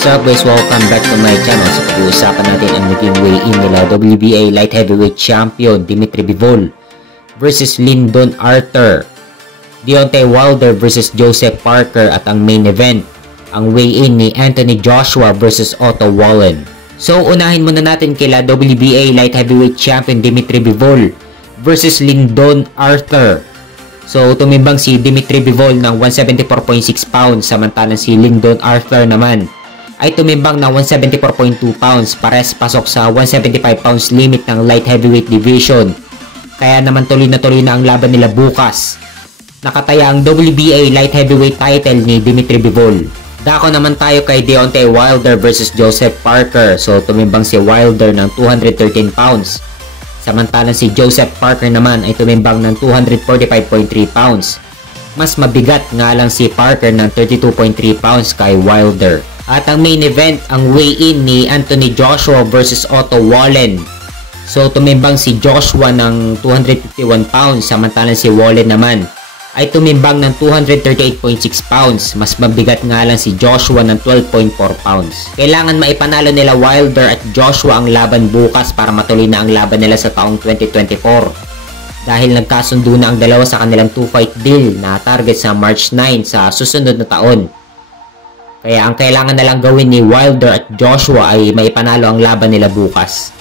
What's up guys, welcome back to my channel. So pag-uusapan natin ang naging weigh-in nila WBA Light Heavyweight Champion Dimitri Bivol versus Lyndon Arthur, Deontay Wilder versus Joseph Parker, at ang main event, ang weigh-in ni Anthony Joshua versus Otto Wallin. So unahin muna natin kila WBA Light Heavyweight Champion Dimitri Bivol versus Lyndon Arthur. So tumimbang si Dimitri Bivol ng 174.6 pounds, samantalang si Lyndon Arthur naman ay tumimbang ng 174.2 pounds, pares pasok sa 175 pounds limit ng light heavyweight division. Kaya naman tuloy na ang laban nila bukas. Nakataya ang WBA light heavyweight title ni Dimitri Bivol. Dako naman tayo kay Deontay Wilder versus Joseph Parker. So tumimbang si Wilder ng 213 pounds. Samantalang si Joseph Parker naman ay tumimbang ng 245.3 pounds. Mas mabigat nga lang si Parker ng 32.3 pounds kay Wilder. At ang main event, ang weigh-in ni Anthony Joshua versus Otto Wallin. So tumimbang si Joshua ng 251 pounds, samantalang si Wallin naman ay tumimbang ng 238.6 pounds. Mas mabigat nga lang si Joshua ng 12.4 pounds. Kailangan maipanalo nila Wilder at Joshua ang laban bukas para matuloy na ang laban nila sa taong 2024. Dahil nagkasundo na ang dalawa sa kanilang 2-fight deal na target sa March 9 sa susunod na taon. Kaya ang kailangan na lang gawin ni Wilder at Joshua ay maipanalo ang laban nila bukas.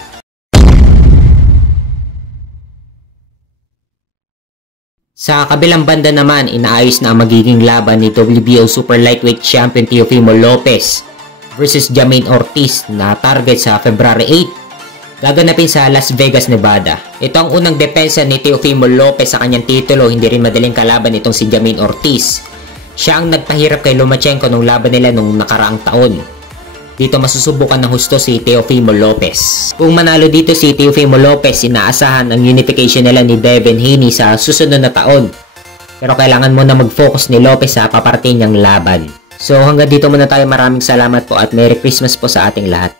Sa kabilang banda naman, inaayos na ang magiging laban ni WBO Super Lightweight Champion Teofimo Lopez versus Jamaine Ortiz na target sa February 8. Gaganapin sa Las Vegas, Nevada. Ito ang unang depensa ni Teofimo Lopez sa kanyang titulo. Hindi rin madaling kalaban itong si Jamaine Ortiz. Siya ang nagpahirap kay Lomachenko nung laban nila nung nakaraang taon. Dito masusubukan ng husto si Teofimo Lopez. Kung manalo dito si Teofimo Lopez, inaasahan ang unification nila ni Devin Haney sa susunod na taon. Pero kailangan muna mag-focus ni Lopez sa paparating niyang laban. So hanggang dito muna tayo. Maraming salamat po at Merry Christmas po sa ating lahat.